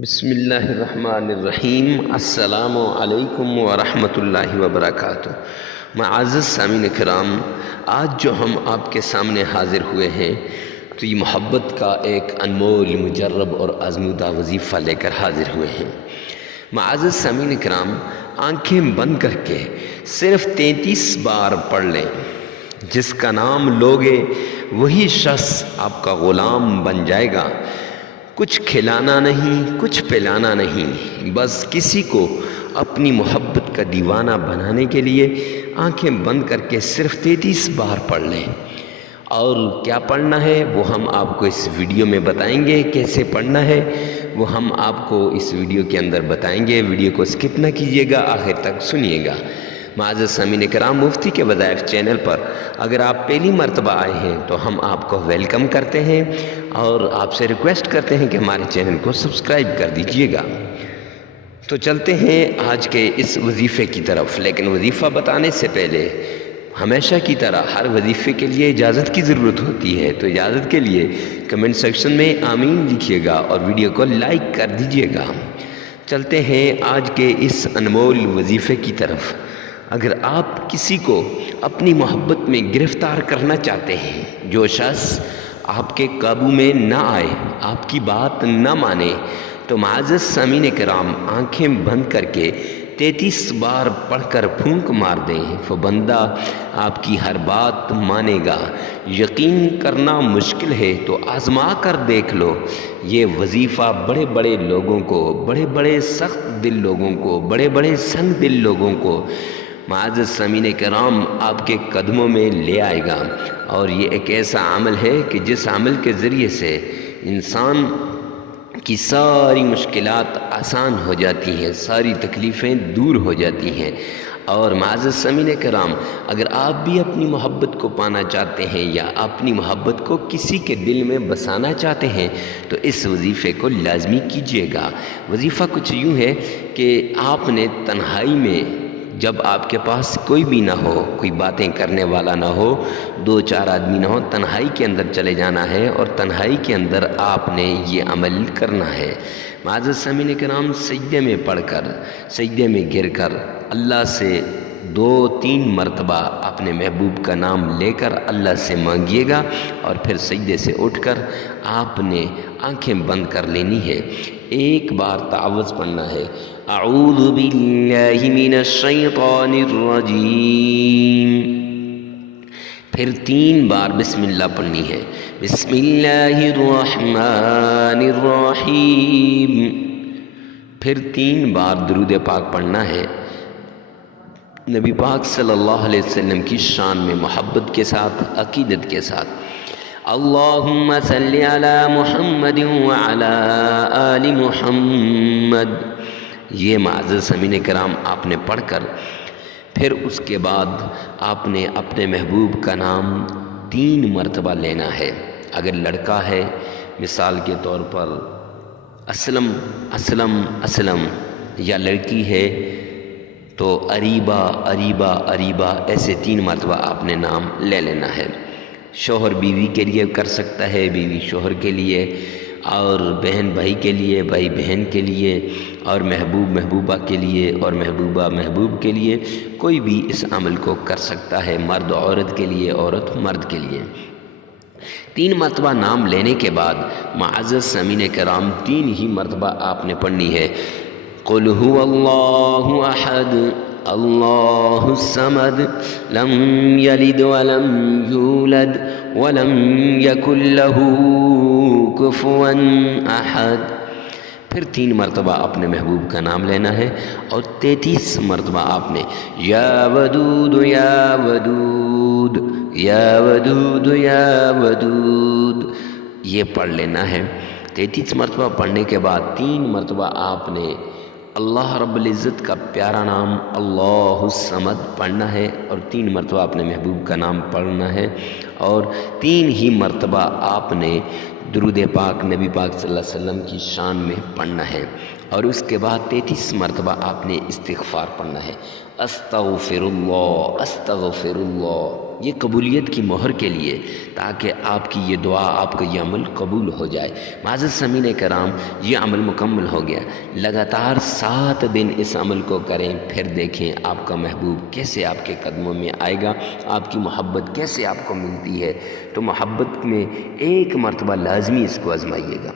بسم اللہ الرحمن الرحیم۔ السلام علیکم ورحمۃ اللہ وبرکاتہ۔ معزز سامعین کرام، آج جو ہم آپ کے سامنے حاضر ہوئے ہیں تو یہ محبت کا ایک انمول، مجرب اور آزمودہ وظیفہ لے کر حاضر ہوئے ہیں۔ معزز سامعین کرام، آنکھیں بند کر کے صرف 33 بار پڑھ لیں۔ جس کا نام لوگے وہی شخص آپ کا غلام بن جائے گا۔ کچھ کھلانا نہیں، کچھ پلانا نہیں، بس کسی کو اپنی محبت کا دیوانہ بنانے کے لیے آنکھیں بند کر کے صرف 33 بار پڑھ لیں۔ اور کیا پڑھنا ہے وہ ہم آپ کو اس ویڈیو میں بتائیں گے۔ کیسے پڑھنا ہے وہ ہم آپ کو اس ویڈیو کے اندر بتائیں گے۔ ویڈیو کو سکپ نہ کیجیے گا، آخر تک سنیے گا۔ معزز سامعین کرام، مفتی کے وظائف چینل پر اگر آپ پہلی مرتبہ آئے ہیں تو ہم آپ کو ویلکم کرتے ہیں اور آپ سے ریکویسٹ کرتے ہیں کہ ہمارے چینل کو سبسکرائب کر دیجیے گا۔ تو چلتے ہیں آج کے اس وظیفے کی طرف، لیکن وظیفہ بتانے سے پہلے ہمیشہ کی طرح ہر وظیفے کے لیے اجازت کی ضرورت ہوتی ہے، تو اجازت کے لیے کمنٹ سیکشن میں آمین لکھیے گا اور ویڈیو کو لائک کر دیجیے گا۔ چلتے ہیں آج کے اس انمول وظیفے کی طرف۔ اگر آپ کسی کو اپنی محبت میں گرفتار کرنا چاہتے ہیں، جو شخص آپ کے قابو میں نہ آئے، آپ کی بات نہ مانے، تو معزز سامعین کرام، آنکھیں بند کر کے 33 بار پڑھ کر پھونک مار دیں، وہ بندہ آپ کی ہر بات مانے گا۔ یقین کرنا مشکل ہے تو آزما کر دیکھ لو۔ یہ وظیفہ بڑے بڑے لوگوں کو، بڑے بڑے سخت دل لوگوں کو، بڑے بڑے سنگ دل لوگوں کو معزز سامعین کرام آپ کے قدموں میں لے آئے گا۔ اور یہ ایک ایسا عمل ہے کہ جس عمل کے ذریعے سے انسان کی ساری مشکلات آسان ہو جاتی ہیں، ساری تکلیفیں دور ہو جاتی ہیں۔ اور معزز سامعین کرام، اگر آپ بھی اپنی محبت کو پانا چاہتے ہیں یا اپنی محبت کو کسی کے دل میں بسانا چاہتے ہیں تو اس وظیفے کو لازمی کیجیے گا۔ وظیفہ کچھ یوں ہے کہ آپ نے تنہائی میں، جب آپ کے پاس کوئی بھی نہ ہو، کوئی باتیں کرنے والا نہ ہو، 2-4 آدمی نہ ہو، تنہائی کے اندر چلے جانا ہے اور تنہائی کے اندر آپ نے یہ عمل کرنا ہے۔ معزز سامعین کرام، سجدے میں پڑھ کر، سجدے میں گر کر اللہ سے 2-3 مرتبہ اپنے محبوب کا نام لے کر اللہ سے مانگیے گا، اور پھر سجدے سے اٹھ کر آپ نے آنکھیں بند کر لینی ہے۔ ایک بار تعوذ پڑھنا ہے، اعوذ باللہ من الشیطان الرجیم، پھر 3 بار بسم اللہ پڑھنی ہے، بسم اللہ الرحمن الرحیم، پھر 3 بار درود پاک پڑھنا ہے، نبی پاک صلی اللہ علیہ وسلم کی شان میں محبت کے ساتھ، عقیدت کے ساتھ۔ اللہم صلی علی محمد وعلی آل محمد، یہ معزز سامعین کرام آپ نے پڑھ کر پھر اس کے بعد آپ نے اپنے محبوب کا نام 3 مرتبہ لینا ہے۔ اگر لڑکا ہے، مثال کے طور پر اسلم اسلم اسلم، یا لڑکی ہے تو اریبہ اریبہ اریبہ، ایسے 3 مرتبہ آپ نے نام لے لینا ہے۔ شوہر بیوی کے لیے کر سکتا ہے، بیوی شوہر کے لیے، اور بہن بھائی کے لیے، بھائی بہن کے لیے، اور محبوب محبوبہ کے لیے، اور محبوبہ محبوب کے لیے، کوئی بھی اس عمل کو کر سکتا ہے، مرد عورت کے لیے، عورت مرد کے لیے۔ 3 مرتبہ نام لینے کے بعد معزز سامعین کرام 3 ہی مرتبہ آپ نے پڑھنی ہے، قل هو اللہ احد اللہ الصمد لم یلد ولم یولد ولم یکن له کفوا احد، پھر 3 مرتبہ اپنے محبوب کا نام لینا ہے، اور 33 مرتبہ آپ نے یا ودود یا ودود یا ودود یا ودود یہ پڑھ لینا ہے۔ 33 مرتبہ پڑھنے کے بعد 3 مرتبہ آپ نے اللہ رب العزت کا پیارا نام اللہ الصمد پڑھنا ہے، اور 3 مرتبہ اپنے محبوب کا نام پڑھنا ہے، اور 3 ہی مرتبہ آپ نے درود پاک نبی پاک صلی اللہ علیہ وسلم کی شان میں پڑھنا ہے۔ اور اس کے بعد 33 مرتبہ آپ نے استغفار پڑھنا ہے، استغفر اللہ استغفر اللہ، یہ قبولیت کی مہر کے لیے، تاکہ آپ کی یہ دعا، آپ کا یہ عمل قبول ہو جائے۔ معزز سامعین کرام، یہ عمل مکمل ہو گیا، لگاتار 7 دن اس عمل کو کریں، پھر دیکھیں آپ کا محبوب کیسے آپ کے قدموں میں آئے گا، آپ کی محبت کیسے آپ کو ملتی ہے۔ تو محبت میں ایک مرتبہ لازمی اس کو آزمائیے گا۔